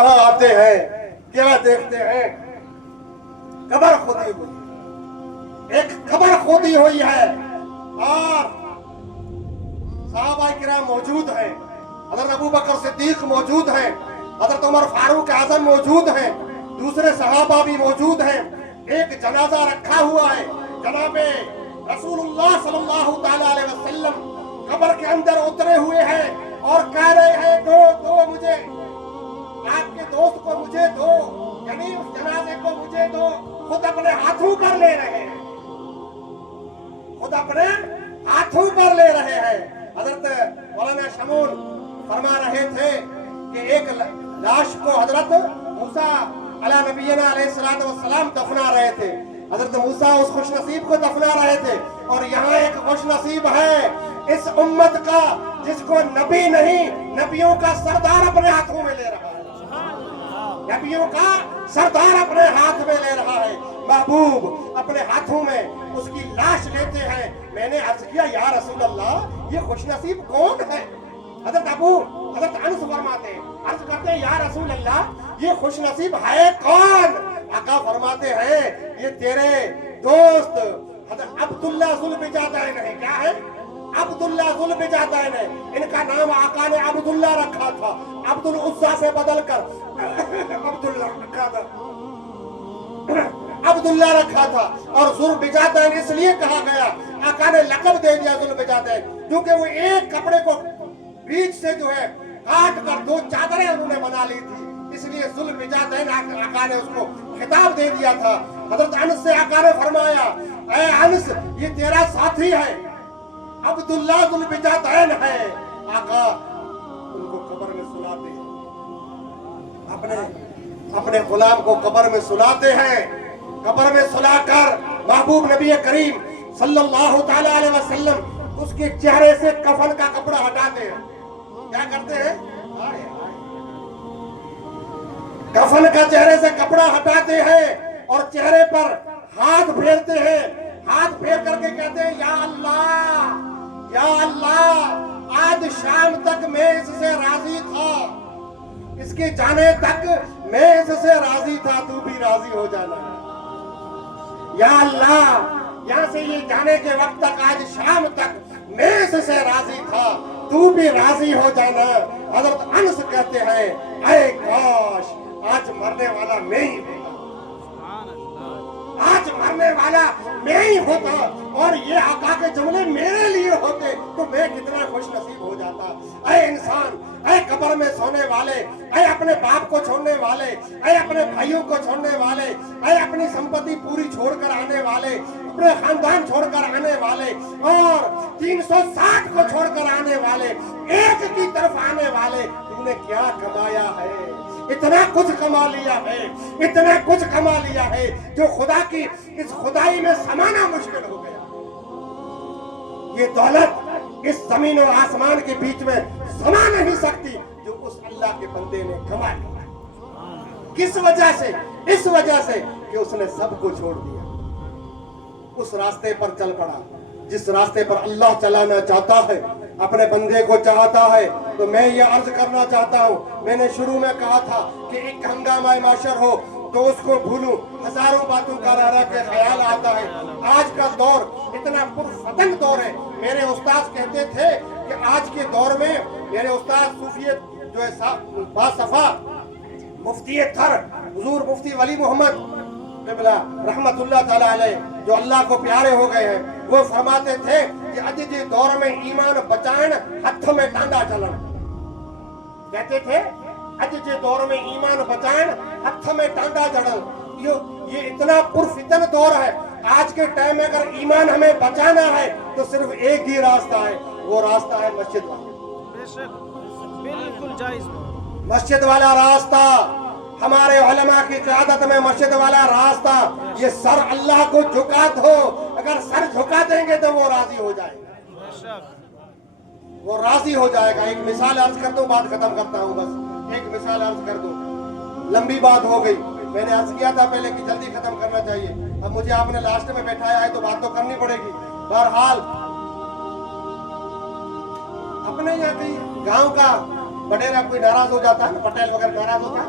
کہاں آتے ہیں کیا دیکھتے ہیں؟ قبر کھودی ہوئی، ایک قبر کھودی ہوئی ہے اور صحابہ کرام موجود ہیں، حضرت ابو بکر صدیق موجود ہیں، حضرت عمر فاروق اعظم موجود ہیں، دوسرے صحابہ بھی موجود ہیں۔ ایک جنازہ رکھا ہوا ہے، جناب رسول اللہ صلی اللہ تعالی علیہ وسلم قبر کے اندر اترے ہوئے ہیں اور کہہ رہے ہیں دو مجھے، آپ کے دوست کو مجھے دو، یعنی اس جنازے کو مجھے دو۔ خود اپنے ہاتھوں پر لے رہے ہیں، خود اپنے ہاتھوں پر لے رہے ہیں۔ حضرت مولانا شمول فرما رہے تھے کہ ایک لاش کو حضرت موسیٰ علیہ نبینا علیہ السلام دفنا رہے تھے، حضرت موسیٰ اس خوش نصیب کو دفنا رہے تھے، اور یہاں ایک خوش نصیب ہے اس امت کا جس کو نبی نہیں نبیوں کا سردار اپنے ہاتھوں میں لے رہا ہے، نبیوں کا سردار اپنے ہاتھ میں لے رہا ہے، محبوب اپنے ہاتھوں میں اس کی لاش لیتے ہیں۔ میں نے عرض کیا یا رسول اللہ یہ خوش نصیب کون ہے؟ حضرت انس فرماتے ہیں، عرض کرتے ہیں یا رسول اللہ یہ خوش نصیب ہے کون؟ آقا فرماتے ہیں یہ تیرے دوست حضرت عبداللہ ذوالبجادین ہے۔ کیا ہے؟ عبداللہ ذوالبجادین ہے، ان کا نام آقا نے عبداللہ رکھا تھا، عبدالعزیٰ سے بدل کر عبداللہ رکھا تھا، اور ذوالبجادین اس لیے کہا گیا، آقا نے لقب دے دیا ذوالبجادین کیونکہ وہ ایک کپڑے کو بیچ سے جو ہے کاٹ کر دو چادریں انہوں نے بنا لی تھی، اس لیے ذوالبجادین آقا نے اس کو خطاب دے دیا تھا۔ حضرت انس سے آقا نے فرمایا اے انس یہ تیرا ساتھی ہے، عبداللہ ذوالبجادین ہے۔ آقا ان کو قبر میں سلاتے ہیں، اپنے غلام کو قبر میں سلاتے ہیں، قبر میں سلا کر محبوب نبی کریم صلی اللہ تعالی علیہ وسلم اس کے چہرے سے کفن کا کپڑا ہٹاتے ہیں۔ کیا کرتے ہیں؟ کفن کا چہرے سے کپڑا ہٹاتے ہیں اور چہرے پر ہاتھ پھیرتے ہیں، ہاتھ پھیر کر کے کہتے ہیں یا اللہ آج شام تک میں اس سے راضی تھا، اس کے جانے تک میں اس سے راضی تھا، تو بھی راضی ہو جانا ہے۔ یا اللہ یہاں سے یہ جانے کے وقت تک آج شام تک میں اس سے راضی تھا، تو بھی راضی ہو جانا۔ حضرت انس کہتے ہیں اے کاش آج مرنے والا میں ہی ہوتا، آج مرنے والا میں ہی ہوتا اور یہ آقا کے جملے میرے لیے ہوتے تو میں کتنا خوش نصیب ہو جاتا۔ اے انسان، اے قبر میں سونے والے، اے اپنے باپ کو چھوڑنے والے، اے اپنے بھائیوں کو چھوڑنے والے، اے اپنی سمپتی پوری چھوڑ کر آنے والے، اپنے خاندان چھوڑ کر آنے والے اور 360 کو چھوڑ کر آنے والے، ایک کی طرف آنے والے، تم نے کیا کمایا ہے؟ اتنا کچھ کما لیا ہے، اتنا کچھ کما لیا ہے جو خدا کی اس خدائی میں سمانا مشکل ہو گیا۔ یہ دولت اس زمین و آسمان کے بیچ میں سما نہیں سکتی جو اس اللہ کے بندے نے کما لیا۔ کس وجہ سے؟ اس وجہ سے کہ اس نے سب کو چھوڑ دیا، اس راستے پر چل پڑا جس راستے پر اللہ چلانا چاہتا ہے، اپنے بندے کو چاہتا ہے۔ تو میں یہ عرض کرنا چاہتا ہوں، میں نے شروع میں کہا تھا کہ ایک ہنگامہ معاشر ہو تو اس کو بھولوں، ہزاروں باتوں کا رہ کے خیال آتا ہے۔ آج کا دور اتنا پرفتن دور ہے، میرے استاد کہتے تھے کہ آج کے دور میں، میرے استاد صوفیت جو ہے باصفا مفتی تھر حضور مفتی ولی محمد قبلہ رحمت اللہ تعالی علیہ جو اللہ کو پیارے ہو گئے ہیں، وہ فرماتے تھے کہ اج جی دور میں ایمان بچائن ہتھ میں ٹانڈا چلن، کہتے تھے اج جی دور میں ایمان بچائن ہتھ میں ٹانڈا چڑھن۔ یہ اتنا پرفتن دور ہے، آج کے ٹائم میں اگر ایمان ہمیں بچانا ہے تو صرف ایک ہی راستہ ہے، وہ راستہ ہے مسجد والا، بالکل جائز، مسجد والا راستہ، ہمارے علماء کی قیادت میں مسجد والا راستہ۔ یہ سر اللہ کو جھکا دو، اگر سر جھکا دیں گے تو وہ راضی ہو جائے گا، وہ راضی ہو جائے گا۔ ایک مثال عرض کر دوں، بات ختم کرتا ہوں، بس ایک مثال عرض کر دوں، لمبی بات ہو گئی، میں نے عرض کیا تھا پہلے کہ جلدی ختم کرنا چاہیے، اب مجھے آپ نے لاسٹ میں بیٹھایا ہے تو بات تو کرنی پڑے گی۔ بہرحال اپنے یہاں کہیں گاؤں کا بڈیرا کوئی ناراض ہو جاتا ہے، پٹیل وغیرہ ناراض ہوتا ہے،